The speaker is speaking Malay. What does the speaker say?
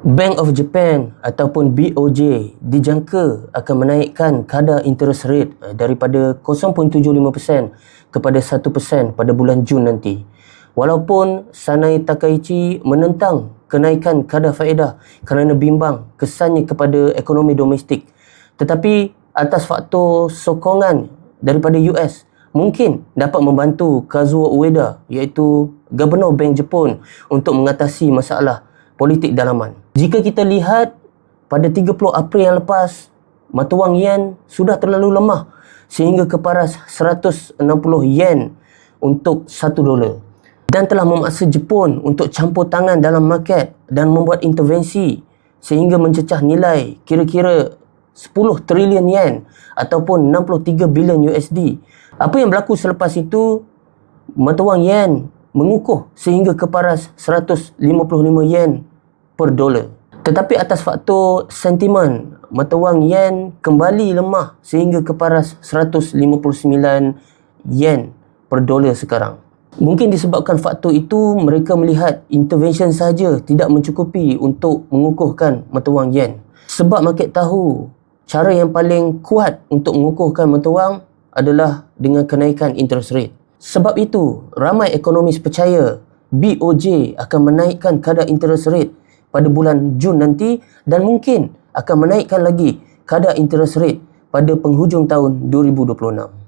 Bank of Japan ataupun BOJ dijangka akan menaikkan kadar interest rate daripada 0.75% kepada 1% pada bulan Jun nanti. Walaupun Sanai Takaichi menentang kenaikan kadar faedah kerana bimbang kesannya kepada ekonomi domestik. Tetapi atas faktor sokongan daripada US, mungkin dapat membantu Kazuo Ueda iaitu Gubernur Bank Jepun untuk mengatasi masalah politik dalaman. Jika kita lihat pada 30 April yang lepas, mata wang yen sudah terlalu lemah sehingga keparas 160 yen untuk $1 dan telah memaksa Jepun untuk campur tangan dalam market dan membuat intervensi sehingga mencecah nilai kira-kira 10 trilion yen ataupun 63 bilion USD. Apa yang berlaku selepas itu? Mata wang yen mengukuh sehingga keparas 155 yen per dolar. Tetapi atas faktor sentimen, mata wang yen kembali lemah sehingga keparas 159 yen per dolar sekarang. Mungkin disebabkan faktor itu, mereka melihat intervention saja tidak mencukupi untuk mengukuhkan mata wang yen. Sebab market tahu cara yang paling kuat untuk mengukuhkan mata wang adalah dengan kenaikan interest rate. Sebab itu, ramai ekonomis percaya BOJ akan menaikkan kadar interest rate pada bulan Jun nanti dan mungkin akan menaikkan lagi kadar interest rate pada penghujung tahun 2026.